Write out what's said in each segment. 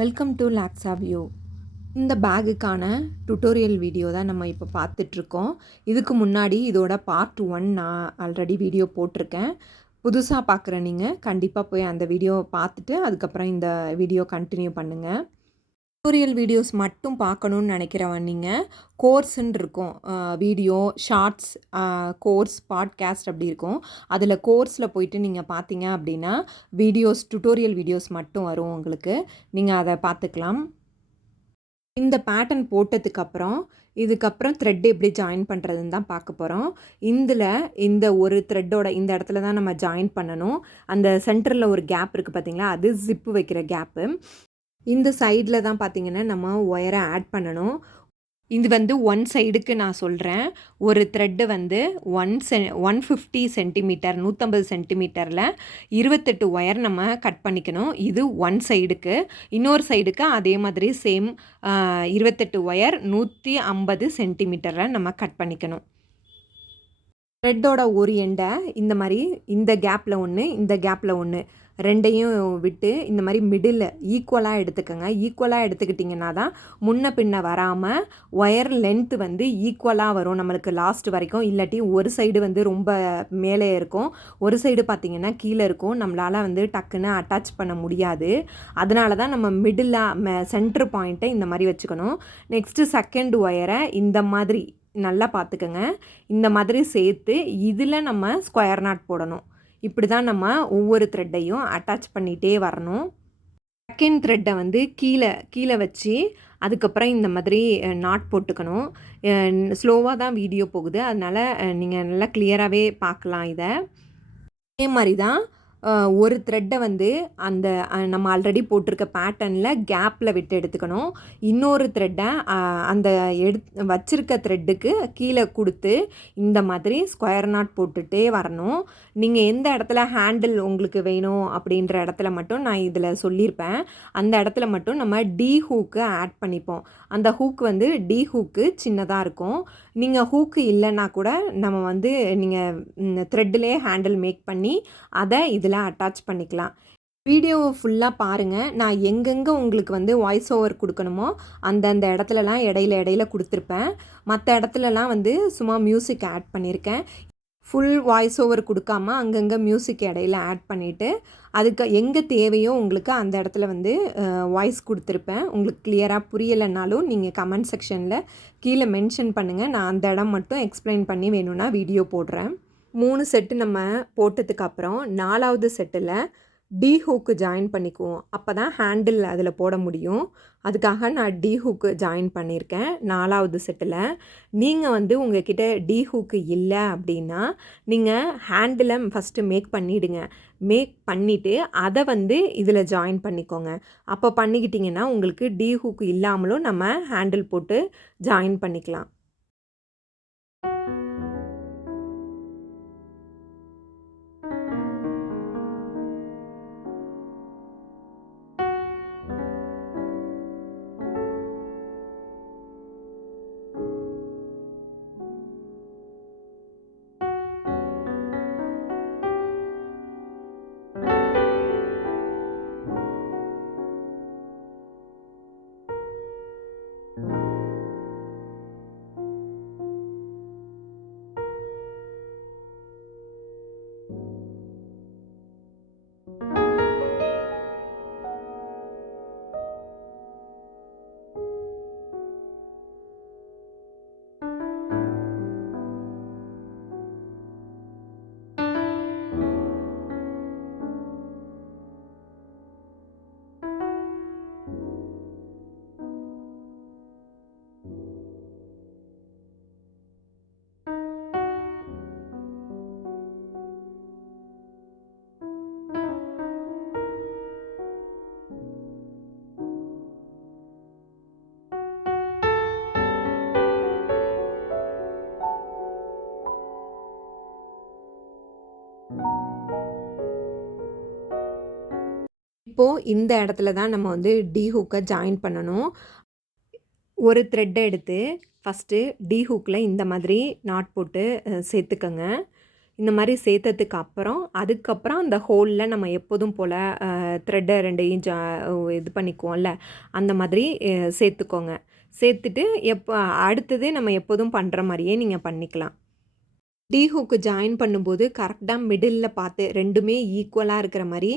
Welcome to லாக்ஸா view. இந்த பேக்குக்கான tutorial video தான் நம்ம இப்போ பார்த்துட்ருக்கோம். இதுக்கு முன்னாடி இதோட பார்ட் 1 நான் ஆல்ரெடி வீடியோ போட்டிருக்கேன். புதுசா பார்க்குற நீங்கள் கண்டிப்பாக போய் அந்த வீடியோவை பார்த்துட்டு அதுக்கப்புறம் இந்த வீடியோ கண்டினியூ பண்ணுங்கள். டுட்டோரியல் வீடியோஸ் மட்டும் பார்க்கணுன்னு நினைக்கிறவன் நீங்கள் கோர்ஸுன்னு இருக்கும், வீடியோ ஷார்ட்ஸ், கோர்ஸ் பாட்காஸ்ட் அப்படி இருக்கும். அதில் கோர்ஸில் போயிட்டு நீங்கள் பார்த்தீங்க அப்படின்னா டுட்டோரியல் வீடியோஸ் மட்டும் வரும் உங்களுக்கு. நீங்கள் அதை பார்த்துக்கலாம். இந்த பேட்டர்ன் போட்டதுக்கப்புறம் இதுக்கப்புறம் த்ரெட் எப்படி ஜாயின் பண்ணுறதுன்னு தான் பார்க்க போகிறோம். இந்த ஒரு த்ரெட்டோட இந்த இடத்துல தான் நம்ம ஜாயின் பண்ணணும். அந்த சென்டரில் ஒரு கேப் இருக்குது பார்த்தீங்களா, அது ஜிப்பு வைக்கிற கேப்பு. இந்த சைடில் தான் பார்த்திங்கன்னா நம்ம ஒயரை ஆட் பண்ணணும். இது ஒன் சைடுக்கு நான் சொல்கிறேன். ஒரு த்ரெட்டு 150 சென்டிமீட்டர் 150 சென்டிமீட்டரில் 28 ஒயர் நம்ம கட் பண்ணிக்கணும். இது ஒன் சைடுக்கு. இன்னொரு சைடுக்கு அதே மாதிரி சேம் 28 ஒயர் 150 சென்டிமீட்டரில் நம்ம கட் பண்ணிக்கணும். த்ரெட்டோட ஒரு எண்டை இந்த மாதிரி இந்த கேப்பில் ஒன்று, இந்த கேப்பில் ஒன்று, ரெண்டையும் விட்டு இந்த மாதிரி மிடில் ஈக்குவலாக எடுத்துக்கோங்க. ஈக்குவலாக எடுத்துக்கிட்டிங்கன்னா தான் முன்ன பின்ன வராமல் ஒயர் லென்த்து ஈக்குவலாக வரும் நம்மளுக்கு லாஸ்ட் வரைக்கும். இல்லாட்டி ஒரு சைடு ரொம்ப மேலே இருக்கும், ஒரு சைடு பார்த்திங்கன்னா கீழே இருக்கும். நம்மளால் டக்குன்னு அட்டாச் பண்ண முடியாது. அதனால தான் நம்ம மிடிலாக சென்டர் பாயிண்ட்டை இந்த மாதிரி வச்சுக்கணும். நெக்ஸ்ட்டு செகண்ட் ஒயரை இந்த மாதிரி நல்லா பார்த்துக்கோங்க. இந்த மாதிரி சேர்த்து இதில் நம்ம ஸ்கொயர் நாட் போடணும். இப்படி தான் நம்ம ஒவ்வொரு த்ரெட்டையும் அட்டாச் பண்ணிகிட்டே வரணும். செகண்ட் த்ரெட்டை கீழே வச்சு அதுக்கப்புறம் இந்த மாதிரி நாட் போட்டுக்கணும். ஸ்லோவாக தான் வீடியோ போகுது, அதனால் நீங்கள் நல்லா கிளியராகவே பார்க்கலாம். இதே மாதிரி தான் ஒரு த்ரெட்டை அந்த நம்ம ஆல்ரெடி போட்டிருக்க பேட்டர்னில் கேப்பில் விட்டு எடுத்துக்கணும். இன்னொரு த்ரெட்டை அந்த வச்சிருக்க த்ரெட்டுக்கு கீழே கொடுத்து இந்த மாதிரி ஸ்கொயர் நாட் போட்டுகிட்டே வரணும். நீங்கள் எந்த இடத்துல ஹேண்டில் உங்களுக்கு வேணும் அப்படின்ற இடத்துல மட்டும் நான் இதில் சொல்லியிருப்பேன். அந்த இடத்துல மட்டும் நம்ம டி ஹூக்கு ஆட் பண்ணிப்போம். அந்த ஹூக் டி ஹூக்கு சின்னதாக இருக்கும். நீங்கள் ஹூக்கு இல்லைன்னா கூட நம்ம நீங்கள் த்ரெட்டிலே ஹேண்டில் மேக் பண்ணி அதை இதில் அட்டாச் பண்ணிக்கலாம். வீடியோவை ஃபுல்லாக பாருங்கள். நான் எங்கெங்கே உங்களுக்கு வாய்ஸ் ஓவர் கொடுக்கணுமோ அந்தந்த இடத்துலலாம் இடையில கொடுத்துருப்பேன். மற்ற இடத்துலலாம் சும்மா மியூசிக் ஆட் பண்ணியிருக்கேன். ஃபுல் வாய்ஸ் ஓவர் கொடுக்காம அங்கங்கே மியூசிக் இடையில ஆட் பண்ணிவிட்டு அதுக்கு எங்கே தேவையோ உங்களுக்கு அந்த இடத்துல வாய்ஸ் கொடுத்துருப்பேன். உங்களுக்கு கிளியராக புரியலைன்னாலும் நீங்கள் கமெண்ட் செக்ஷனில் கீழே மென்ஷன் பண்ணுங்கள். நான் அந்த இடம் மட்டும் எக்ஸ்பிளைன் பண்ணி வேணும்னா வீடியோ போடுறேன். 3 செட்டு நம்ம போட்டதுக்கப்புறம் 4வது செட்டில் டி ஹூக்கு ஜாயின் பண்ணிக்குவோம். அப்போ தான் ஹேண்டில் அதில் போட முடியும். அதுக்காக நான் டி ஹூக்கு ஜாயின் பண்ணியிருக்கேன் 4வது செட்டில். நீங்கள் உங்கள்கிட்ட டி ஹூக்கு இல்லை அப்படின்னா நீங்கள் ஹேண்டிலை ஃபஸ்ட்டு மேக் பண்ணிவிடுங்க. மேக் பண்ணிவிட்டு அதை இதில் ஜாயின் பண்ணிக்கோங்க. அப்போ பண்ணிக்கிட்டிங்கன்னா உங்களுக்கு டி ஹூக்கு இல்லாமலும் நம்ம ஹேண்டில் போட்டு ஜாயின் பண்ணிக்கலாம். இப்போது இந்த இடத்துல தான் நம்ம டி ஹூக்கை ஜாயின் பண்ணணும். ஒரு த்ரெட்டை எடுத்து ஃபஸ்ட்டு டி ஹூக்கில் இந்த மாதிரி நாட் போட்டு சேர்த்துக்கங்க. இந்த மாதிரி சேர்த்ததுக்கு அப்புறம் அதுக்கப்புறம் அந்த ஹோலில் நம்ம எப்போதும் போல் த்ரெட்டை ரெண்டையும் இது பண்ணிக்குவோம்ல, அந்த மாதிரி சேர்த்துக்கோங்க. சேர்த்துட்டு அடுத்தது நம்ம எப்போதும் பண்ணுற மாதிரியே நீங்கள் பண்ணிக்கலாம். டி ஹூக்கு ஜாயின் பண்ணும்போது கரெக்டாக மிடில்ல பார்த்து ரெண்டுமே ஈக்குவலாக இருக்கிற மாதிரி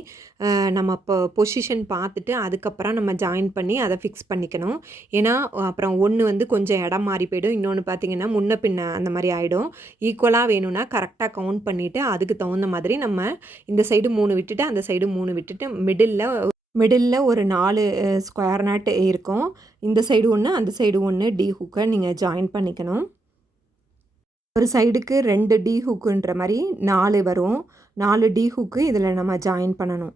நம்ம இப்போ பொசிஷன் பார்த்துட்டு அதுக்கப்புறம் நம்ம ஜாயின் பண்ணி அதை ஃபிக்ஸ் பண்ணிக்கணும். ஏன்னா அப்புறம் ஒன்று வந்து கொஞ்சம் இடம் மாறி போயிடும், இன்னொன்று பார்த்தீங்கன்னா முன்ன பின்ன அந்த மாதிரி ஆகிடும். ஈக்குவலாக வேணும்னா கரெக்டாக கவுண்ட் பண்ணிவிட்டு அதுக்கு தகுந்த மாதிரி நம்ம இந்த சைடு 3 விட்டுட்டு அந்த சைடு 3 விட்டுட்டு மிடில்ல ஒரு 4 ஸ்கொயர் நாட் இருக்கும். இந்த சைடு ஒன்று அந்த சைடு ஒன்று டி ஹூக்கை நீங்கள் ஜாயின் பண்ணிக்கணும். ஒரு சைடுக்கு 2 டி ஹூக்குன்ற மாதிரி 4 வரும். 4 டி ஹூக்கு இதில் நம்ம ஜாயின் பண்ணணும்.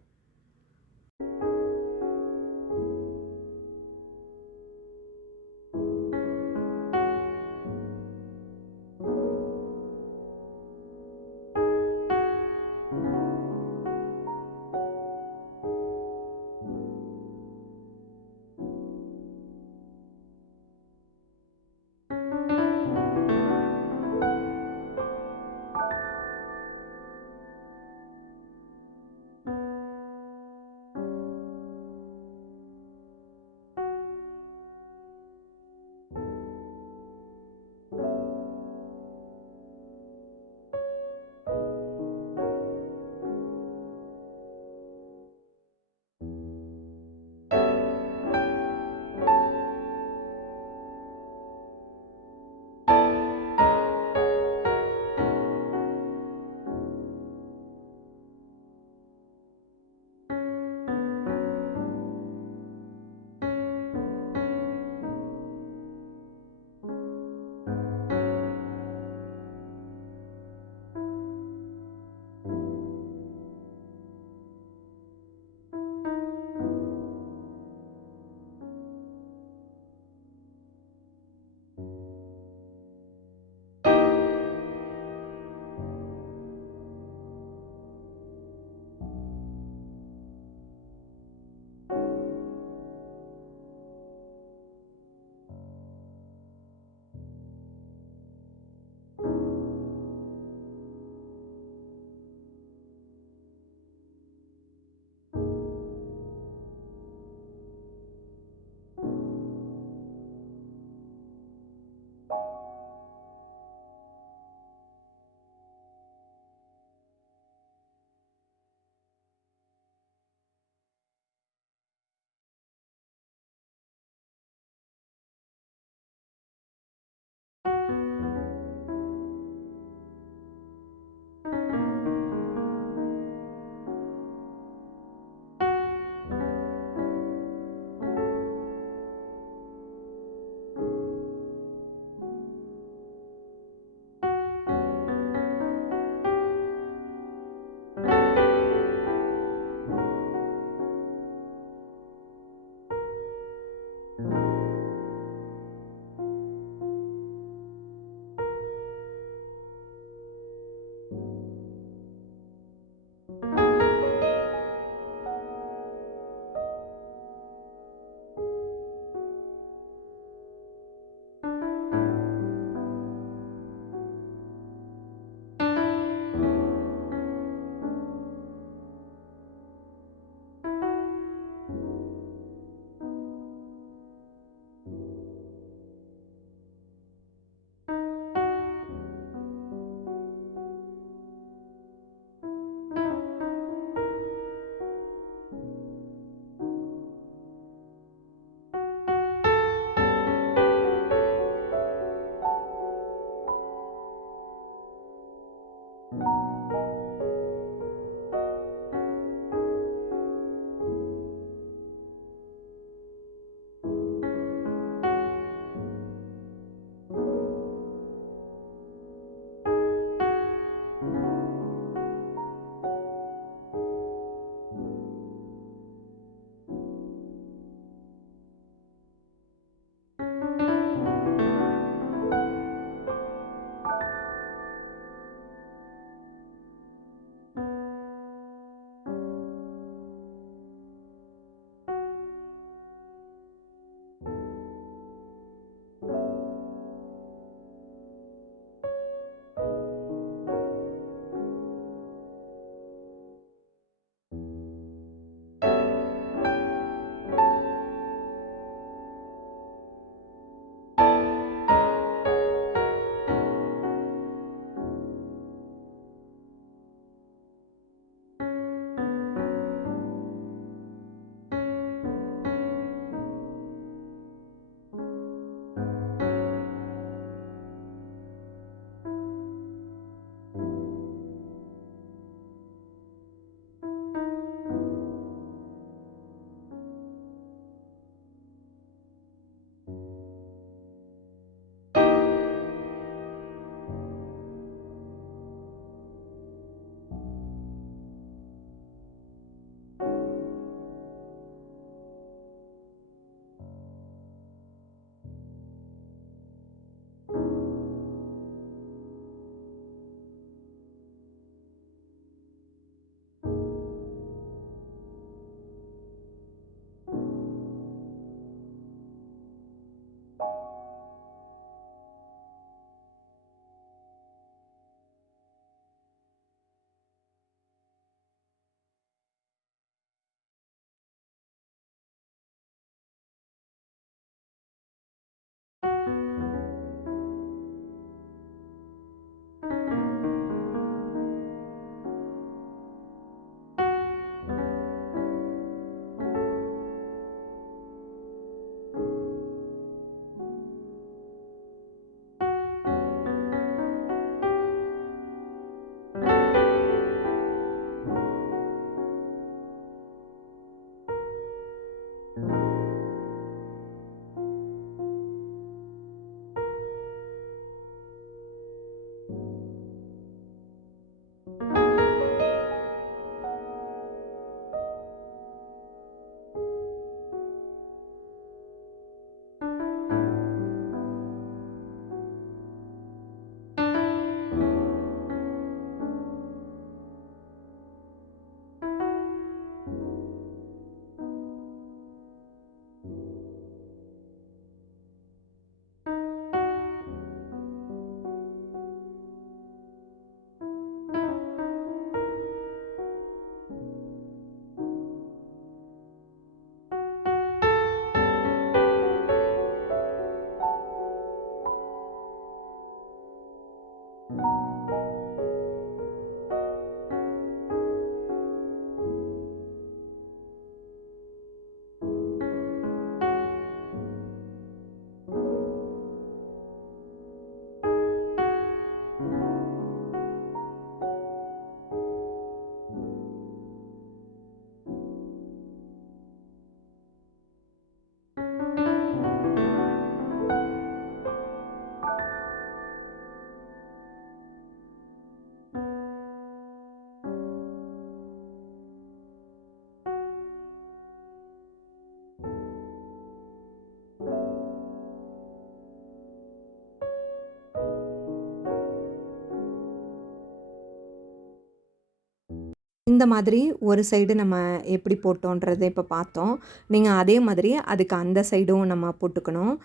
இந்த மாதிரி ஒரு சைடு நம்ம எப்படி போட்டோன்றதை இப்போ பார்த்தோம். நீங்கள் அதே மாதிரி அதுக்கு அந்த சைடும் நம்ம போட்டுக்கணும்.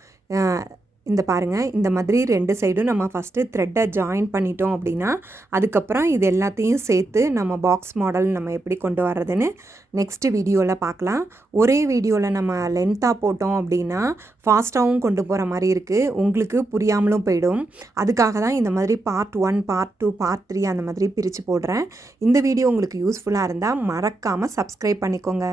இந்த பாருங்கள், இந்த மாதிரி 2 சைடும் நம்ம ஃபஸ்ட்டு த்ரெட்டை ஜாயின் பண்ணிட்டோம் அப்படின்னா, அதுக்கப்புறம் இது எல்லாத்தையும் சேர்த்து நம்ம பாக்ஸ் மாடல் நம்ம எப்படி கொண்டு வர்றதுன்னு நெக்ஸ்ட்டு வீடியோவில் பார்க்கலாம். ஒரே வீடியோவில் நம்ம லென்த்தாக போட்டோம் அப்படின்னா ஃபாஸ்ட்டாகவும் கொண்டு போகிற மாதிரி இருக்குது, உங்களுக்கு புரியாமலும் போயிடும். அதுக்காக தான் இந்த மாதிரி பார்ட் 1, பார்ட் 2, பார்ட் 3 அந்த மாதிரி பிரித்து போடுறேன். இந்த வீடியோ உங்களுக்கு யூஸ்ஃபுல்லாக இருந்தால் மறக்காமல் சப்ஸ்கிரைப் பண்ணிக்கோங்க.